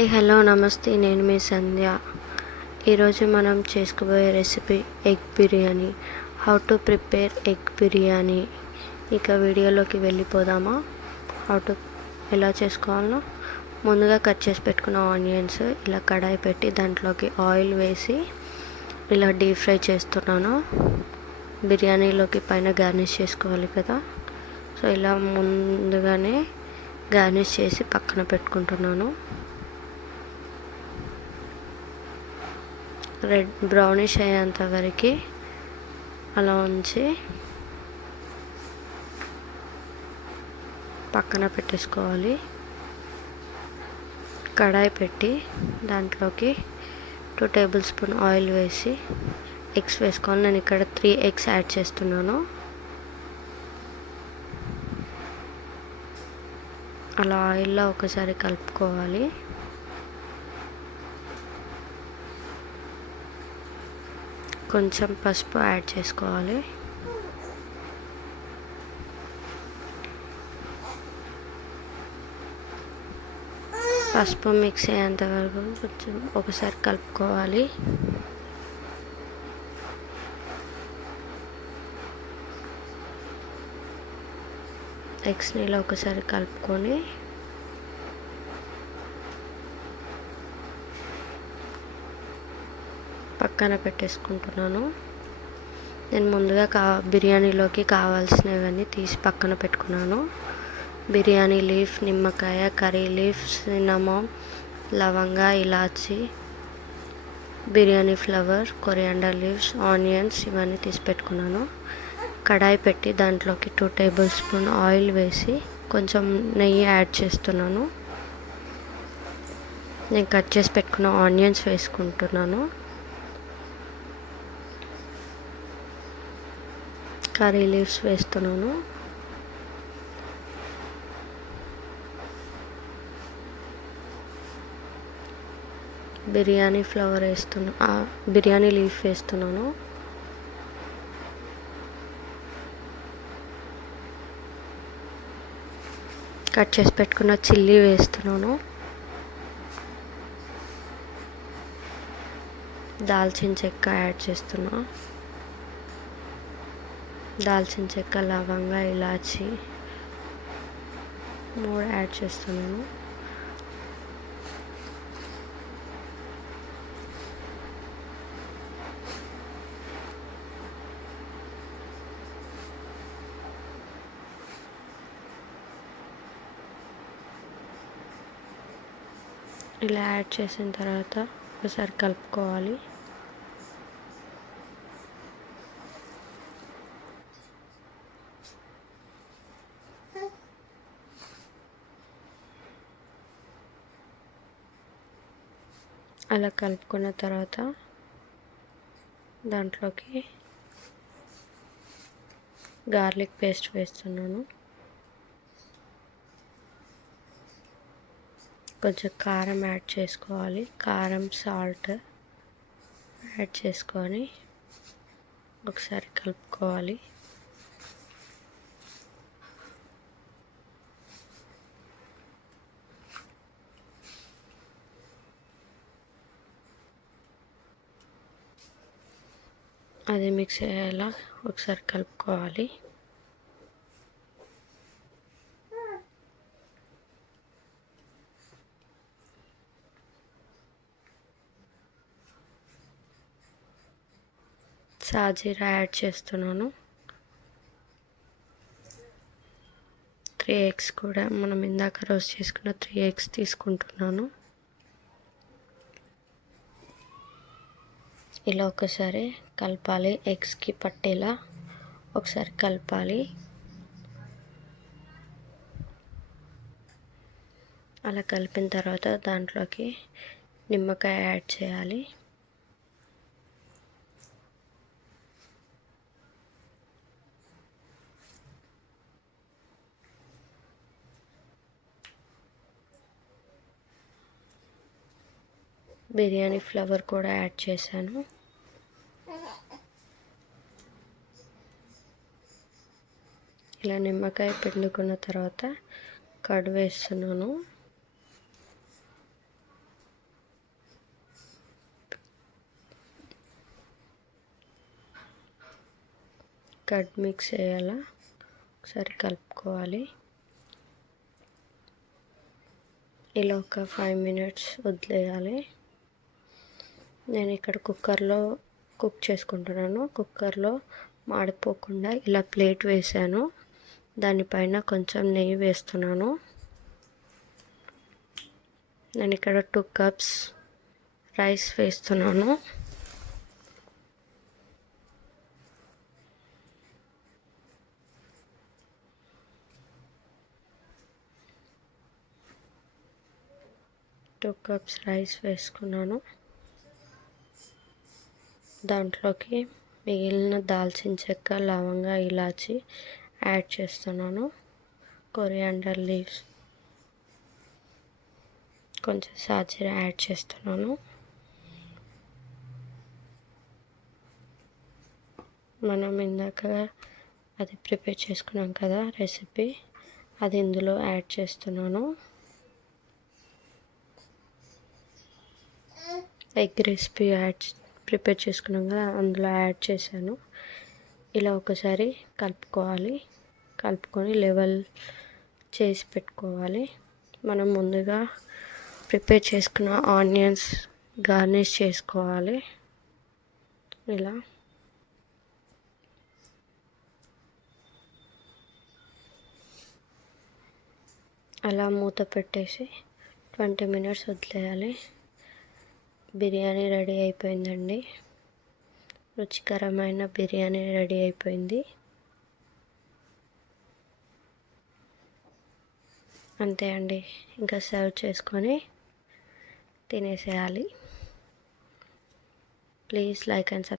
Hi hello నమస్తే, నేను మీ సంధ్య. ఈరోజు మనం చేసుకోబోయే recipe egg biryani. How to prepare egg biryani. ఇక వీడియోలోకి వెళ్ళిపోదామా. ఎలా చేసుకోవాలో ముందుగా కట్ చేసి పెట్టుకున్న ఆనియన్స్ ఇలా కడాయి పెట్టి దాంట్లోకి ఆయిల్ వేసి ఇలా డీప్ ఫ్రై చేస్తున్నాను. బిర్యానీలోకి పైన గార్నిష్ చేసుకోవాలి కదా, సో ఇలా ముందుగానే గార్నిష్ చేసి పక్కన పెట్టుకుంటున్నాను. రెడ్ బ్రౌనిష్ అయ్యేంత వరకు అలా ఉంచి పక్కన పెట్టేసుకోవాలి. కడాయి పెట్టి దాంట్లోకి 2 టేబుల్ స్పూన్ ఆయిల్ వేసి ఎగ్స్ వేసుకోవాలి. నేను ఇక్కడ 3 ఎగ్స్ యాడ్ చేస్తున్నాను. అలా ఆయిల్లో ఒకసారి కలుపుకోవాలి. కొంచెం పసుపు యాడ్ చేసుకోవాలి. పసుపు మిక్స్ అయ్యేంత వరకు కొంచెం ఒకసారి కలుపుకోవాలి. ఎగ్స్ని ఇలా ఒకసారి కలుపుకొని పక్కన పెట్టేసుకుంటున్నాను. నేను ముందుగా బిర్యానీలోకి కావాల్సినవన్నీ తీసి పక్కన పెట్టుకున్నాను. బిర్యానీ లీఫ్, నిమ్మకాయ, కర్రీ లీఫ్, సిన్నమన్, లవంగా, ఇలాచి, biryani flower, coriander leaves, onions ఇవన్నీ తీసి పెట్టుకున్నాను. కడాయి పెట్టి దాంట్లోకి 2 టేబుల్ స్పూన్ ఆయిల్ వేసి కొంచెం నెయ్యి యాడ్ చేస్తున్నాను. నేను కట్ చేసి పెట్టుకున్న ఆనియన్స్ వేసుకుంటున్నాను. కర్రీ లీవ్స్ వేస్తున్నాను. బిర్యానీ ఫ్లవర్ బిర్యానీ లీఫ్ వేస్తున్నాను. కట్ చేసి పెట్టుకున్న చిల్లీ వేస్తున్నాను. దాల్చిన చెక్క యాడ్ చేస్తున్నా. దాల్చిన చెక్క, లవంగా, ఇలాచి 3 యాడ్ చేస్తున్నాను. ఇలా యాడ్ చేసిన తర్వాత ఒకసారి కలుపుకోవాలి. అలా కలుపుకున్న తర్వాత దాంట్లోకి గార్లిక్ పేస్ట్ వేస్తున్నాను. కొంచెం కారం యాడ్ చేసుకోవాలి. కారం, సాల్ట్ యాడ్ చేసుకొని ఒకసారి కలుపుకోవాలి. అది మిక్స్ అయ్యేలా ఒకసారి కలుపుకోవాలి. సాజీరా యాడ్ చేస్తున్నాను. 3 ఎగ్స్ కూడా మనం ఇందాక రోస్ట్ చేసుకున్న 3 ఎగ్స్ తీసుకుంటున్నాను. ఇలా ఒకసారి కలపాలి. ఎగ్స్కి పట్టేలా ఒకసారి కలపాలి. అలా కలిపిన తర్వాత దాంట్లోకి నిమ్మకాయ యాడ్ చేయాలి. బిర్యానీ ఫ్లవర్ కూడా యాడ్ చేశాను. ఇలా నిమ్మకాయ పిండుకున్న తర్వాత కర్డ్ వేస్తున్నాను. కర్డ్ మిక్స్ వేయాలా, ఒకసారి కలుపుకోవాలి. ఇలా ఒక 5 minutes వదిలేయాలి. నేను ఇక్కడ కుక్కర్లో కుక్ చేసుకుంటున్నాను. కుక్కర్లో మాడిపోకుండా ఇలా ప్లేట్ వేసాను. దానిపైన కొంచెం నెయ్యి వేస్తున్నాను. నేను ఇక్కడ 2 cups రైస్ వేస్తున్నాను. టూ కప్స్ రైస్ వేసుకున్నాను. దాంట్లోకి మిగిలిన దాల్చిన చెక్క, లవంగ, ఇలాచి యాడ్ చేస్తున్నాను. కొరియాండర్ లీవ్స్, కొంచెం సాజీర యాడ్ చేస్తున్నాను. మనం ఇందాక అది ప్రిపేర్ చేసుకున్నాం కదా రెసిపీ, అది ఇందులో యాడ్ చేస్తున్నాను. ఎగ్ రెసిపీ ప్రిపేర్ చేసుకున్నాం కదా, అందులో యాడ్ చేశాను. ఇలా ఒకసారి కలుపుకోవాలి. కలుపుకొని లెవెల్ చేసి పెట్టుకోవాలి. మనం ముందుగా ప్రిపేర్ చేసుకున్న ఆనియన్స్ గార్నిష్ చేసుకోవాలి. ఇలా అలా మూత పెట్టేసి 20 minutes వదిలేయాలి. బిర్యానీ రెడీ అయిపోయిందండి. రుచికరమైన బిర్యానీ రెడీ అయిపోయింది. అంతే అండి, ఇంకా సర్వ్ చేసుకొని తినేసేయాలి. Please like and subscribe.